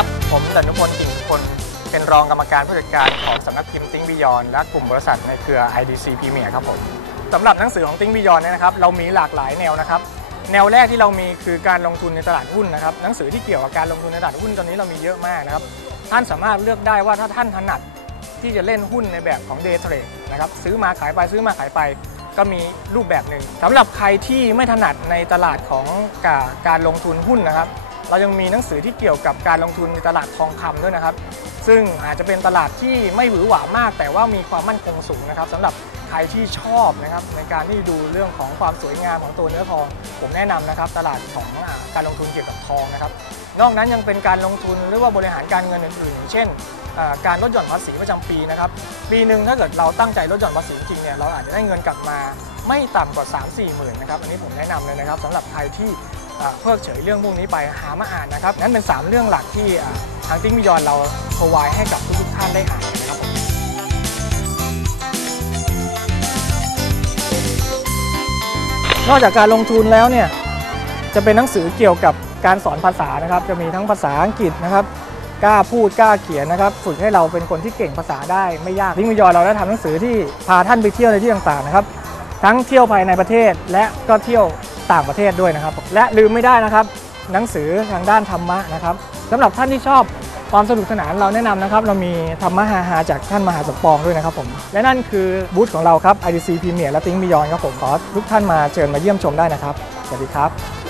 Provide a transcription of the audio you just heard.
ครับ ผมดนุพลกิ่งคน เป็นรองกรรมการผู้จัดการของสำนักพิมพ์ติ้งบิยอนและกลุ่มบริษัทในเครือ IDC Premier ครับผมสำหรับหนังสือของติ้งบิยอนเนี่ยนะครับ เรามีหลากหลายแนวนะครับ แนวแรกที่เรามีคือการลงทุนในตลาดหุ้นนะครับ หนังสือที่เกี่ยวกับการลงทุนในตลาดหุ้นตอนนี้เรามีเยอะมากนะครับ ท่านสามารถเลือกได้ว่าถ้าท่านถนัดที่จะเล่นหุ้นในแบบของ day trade นะครับ ซื้อมาขายไปซื้อมาขายไปก็มีรูปแบบหนึ่งสำหรับใครที่ไม่ถนัดในตลาดของการลงทุนหุ้นนะครับ เรายังมีหนังสือที่เกี่ยวกับการลงทุนในตลาดทองคำด้วยนะครับ ซึ่งอาจจะเป็นตลาดที่ไม่หวือหวามาก แต่ว่ามีความมั่นคงสูงนะครับสำหรับใครที่ชอบนะครับในการที่ดูเรื่องของความสวยงามของตัวเนื้อทอง ผมแนะนำนะครับ ตลาดของอการลงทุนเกี่ยวกับทองนะครับ นอกนั้นยังเป็นการลงทุนหรือว่าบริหารการเงินอื่นๆเช่นการลดหย่อนภาษีประจำปีนะครับ ปีหนึ่งถ้าเกิดเราตั้งใจลดหย่อนภาษีจริงเนี่ยเราอาจจะได้เงินกลับมาไม่ต่ำกว่า 3-4 หมื่นนะครับ อันนี้ผมแนะนำเลยนะครับสำหรับใครที่ เพิกเฉยเรื่องพวกนี้ไปหามาอ่านนะครับนั่นเป็น 3 เรื่องหลักที่ทางติ้งมิยอนเราพรไวให้กับทุกๆท่านได้อ่านนะครับผมนอกจากการลงทุนแล้วเนี่ยจะเป็นหนังสือเกี่ยวกับการสอนภาษานะครับ จะมีทั้งภาษาอังกฤษนะครับกล้าพูดกล้าเขียนนะครับ ฝึกให้เราเป็นคนที่เก่งภาษาได้ไม่ยากลิงมิยอเราได้ทำหนังสือที่พาท่านไปเที่ยวในที่ต่างๆนะครับ ทั้งเที่ยวภายในประเทศและก็เที่ยว ต่างประเทศด้วยนะครับ และลืมไม่ได้นะครับ หนังสือทางด้านธรรมะนะครับสำหรับท่านที่ชอบความสนุกสนานเราแนะนำนะครับ เรามีธรรมะฮาฮาจากท่านมหาสมปองด้วยนะครับผม และนั่นคือบูธของเราครับ IDC Premier และ Think Beyond ครับผมขอทุกท่านมาเชิญมาเยี่ยมชมได้นะครับ สวัสดีครับ